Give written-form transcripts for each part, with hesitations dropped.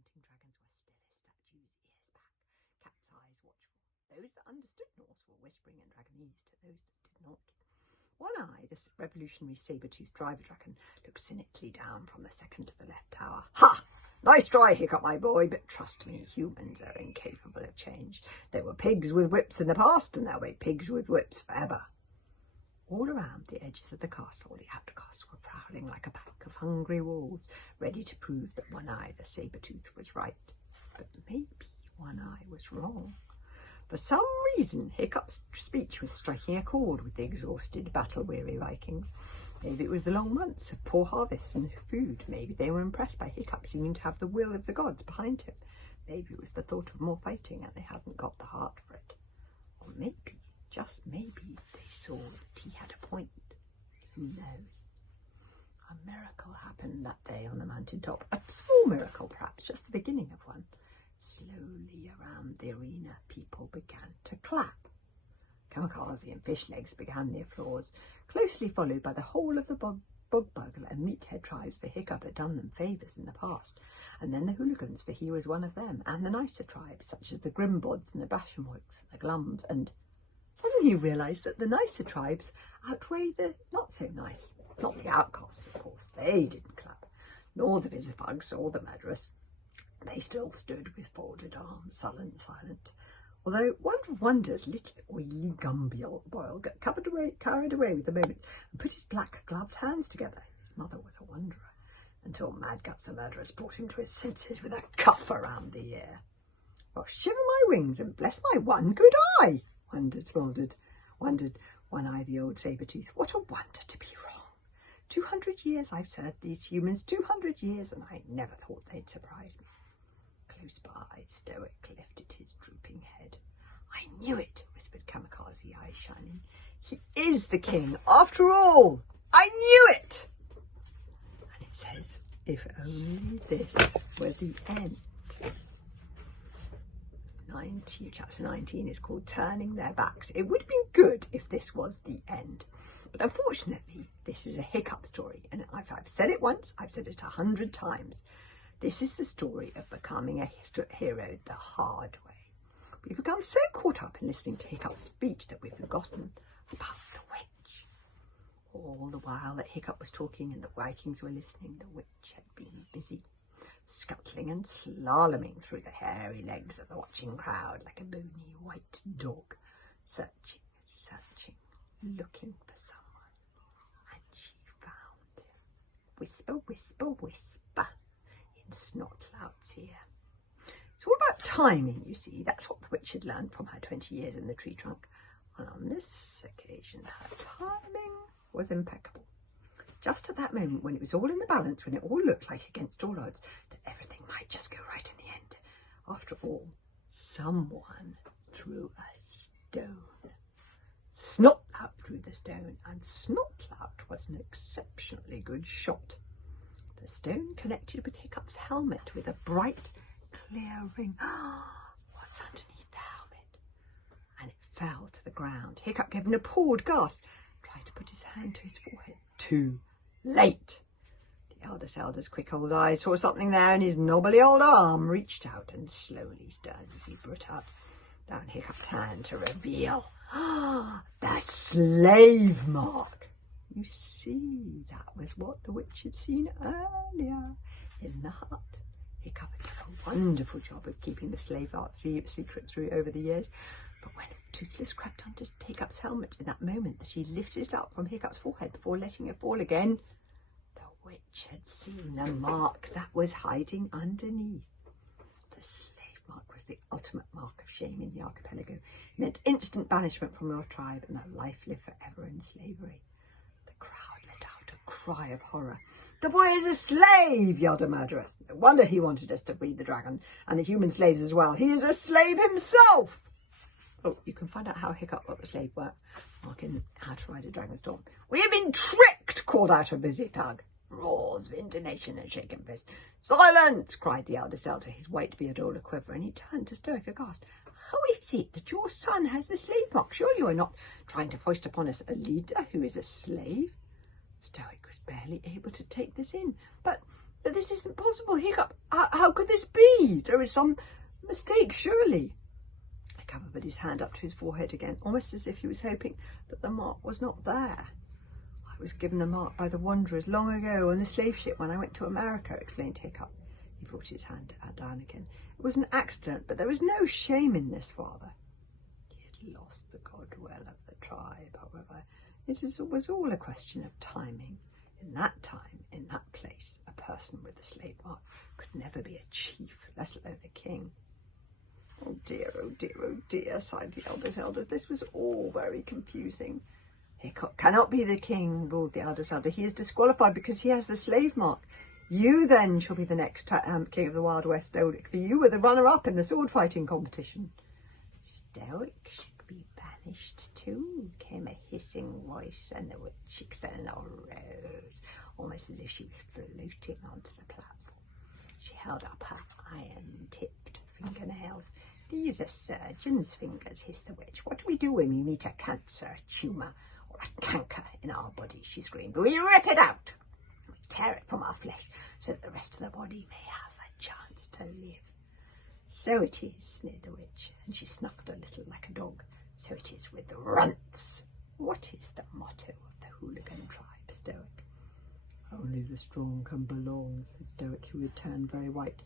hunting dragons were still as statues, ears back, cat's eyes watchful. Those that understood Norse were whispering in Dragonese to those that did not. One Eye, the revolutionary saber-toothed driver dragon, looked cynically down from the second to the left tower. Ha! Nice try, Hiccup, my boy, but trust me, humans are incapable of change. There were pigs with whips in the past, and there'll be pigs with whips forever. All around the edges of the castle, the outcasts were prowling like a pack of hungry wolves, ready to prove that One Eye, the saber-tooth, was right. But maybe One Eye was wrong. For some reason, Hiccup's speech was striking a chord with the exhausted, battle-weary Vikings. Maybe it was the long months of poor harvests and food. Maybe they were impressed by Hiccup seeming to have the will of the gods behind him. Maybe it was the thought of more fighting and they hadn't got the heart for it. Or maybe, just maybe, they saw that he had a point. Who knows? A miracle happened that day on the mountain top. A small miracle, perhaps, just the beginning of one. Slowly around the arena, people began to clap. Kamikaze and Fishlegs began the applause, closely followed by the whole of the Bogbuggle and Meathead tribes, for Hiccup had done them favours in the past, and then the Hooligans, for he was one of them, and the nicer tribes, such as the Grimbods and the Bashamwooks and the Glums, and suddenly he realised that the nicer tribes outweigh the not-so-nice. Not the outcasts, of course. They didn't clap, nor the Visifugs or the murderers. They still stood with folded arms, sullen and silent. Although one wonders, little oily Gumboil got carried away with the moment and put his black gloved hands together. His mother was a wanderer, until Mad Guts the murderers brought him to his senses with a cuff around the ear. Well, shiver my wings and bless my one good eye, wondered One Eye, the old saber-tooth. What a wonder to be wrong. 200 years I've served these humans, 200 years, and I never thought they'd surprise me. Close by, Stoic lifted his drooping head. I knew it, whispered Kamikaze, eyes shining. He is the king, after all. I knew it. And it says, if only this were the end. Chapter 19 is called Turning Their Backs. It would have been good if this was the end. But unfortunately, this is a Hiccup story. And if I've said it once, I've said it 100 times. This is the story of becoming a hero the hard way. We've become so caught up in listening to Hiccup's speech that we've forgotten about the witch. All the while that Hiccup was talking and the Vikings were listening, the witch had been busy, scuttling and slaloming through the hairy legs of the watching crowd like a bony white dog, searching, looking for someone. And she found him. Whisper, whisper, whisper. Snotlout's ear. It's all about timing, you see. That's what the witch had learned from her 20 years in the tree trunk. And on this occasion, her timing was impeccable. Just at that moment, when it was all in the balance, when it all looked like against all odds, that everything might just go right in the end. After all, someone threw a stone. Snotlout threw the stone, and Snotlout was an exceptionally good shot. The stone connected with Hiccup's helmet with a bright, clear ring. What's underneath the helmet? And it fell to the ground. Hiccup gave an appalled gasp, tried to put his hand to his forehead. Too late. The elders' quick old eyes saw something there, and his knobbly old arm reached out and slowly, sternly brought up down Hiccup's hand to reveal the slave mark. You see, that was what the witch had seen earlier in the hut. Hiccup had done a wonderful job of keeping the slave art secret through over the years. But when Toothless crept under Hiccup's helmet in that moment that he lifted it up from Hiccup's forehead before letting it fall again, the witch had seen the mark that was hiding underneath. The slave mark was the ultimate mark of shame in the archipelago. It meant instant banishment from your tribe and a life lived forever in slavery. Crowd let out a cry of horror. The boy is a slave, yelled a murderess. No wonder he wanted us to free the dragon and the human slaves as well. He is a slave himself. Oh, you can find out how Hiccup got the slave work mark in How to Ride a Dragon Storm. We have been tricked, called out a busy thug. Roars of indignation and shaken fist. Silence, cried the eldest elder, his white beard all a-quiver, and he turned to Stoic aghast. How is it that your son has the slave mark? Surely you are not trying to foist upon us a leader who is a slave? Stoic was barely able to take this in. But But this isn't possible, Hiccup. How could this be? There is some mistake, surely. Hiccup put his hand up to his forehead again, almost as if he was hoping that the mark was not there. I was given the mark by the wanderers long ago on the slave ship when I went to America, explained Hiccup. He brought his hand down again. It was an accident, but there was no shame in this, Father. He had lost the goodwill of the tribe, however. It was all a question of timing. In that time, in that place, a person with a slave mark could never be a chief, let alone a king. Oh dear, oh dear, oh dear, sighed the eldest elder. This was all very confusing. Hiccup cannot be the king, ruled the eldest elder. He is disqualified because he has the slave mark. You then shall be the next king of the Wild West, Stoic, for you were the runner-up in the sword-fighting competition. Stoic should be banished too, came a hissing voice, and the witch Xanor rose, almost as if she was floating onto the platform. She held up her iron-tipped fingernails. These are surgeon's fingers, hissed the witch. What do we do when we meet a cancer, a tumour, or a canker in our body? She screamed. We rip it out. We tear it from our flesh so that the rest of the body may have a chance to live. So it is, sneered the witch, and she snuffed a little like a dog. So it is with the runts. What is the motto of the hooligan tribe, Stoic? Only the strong can belong, said Stoic, who had turned very white.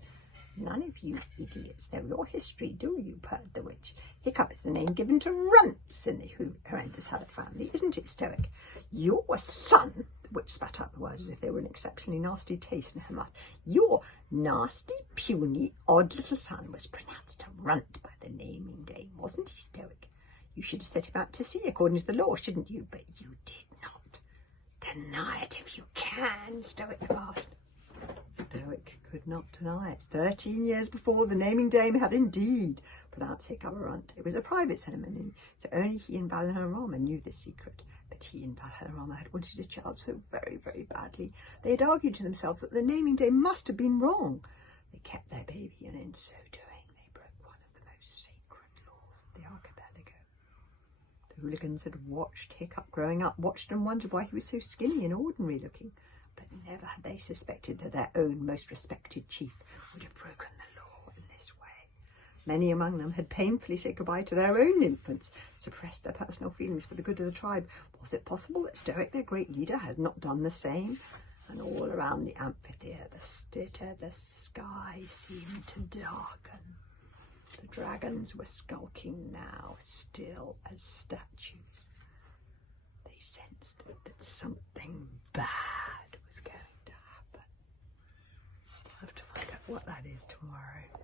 None of you idiots know your history, do you? Purred the witch. Hiccup is the name given to runts in the horrendous Haddock family, isn't it, Stoic? Your son, the witch spat out the words as if they were an exceptionally nasty taste in her mouth. Your nasty, puny, odd little son was pronounced a runt by the naming dame, wasn't he, Stoic? You should have set him out to sea according to the law, shouldn't you? But you did not. Deny it if you can, Stoic asked. Stoic could not deny it. 13 years before, the naming dame had indeed pronounced Hiccup a runt. It was a private ceremony, so only he and Balanarama knew this secret. But he and Balanarama had wanted a child so very, very badly. They had argued to themselves that the naming dame must have been wrong. They kept their baby, and in so doing, they broke one of the most sacred laws of the archipelago. The hooligans had watched Hiccup growing up, watched and wondered why he was so skinny and ordinary looking. But never had they suspected that their own most respected chief would have broken the law in this way. Many among them had painfully said goodbye to their own infants, suppressed their personal feelings for the good of the tribe. Was it possible that Stoic, their great leader, had not done the same? And all around the amphitheatre, the sky seemed to darken. The dragons were skulking now, still as statues. They sensed that something bad was going to happen. I'll have to find out what that is tomorrow.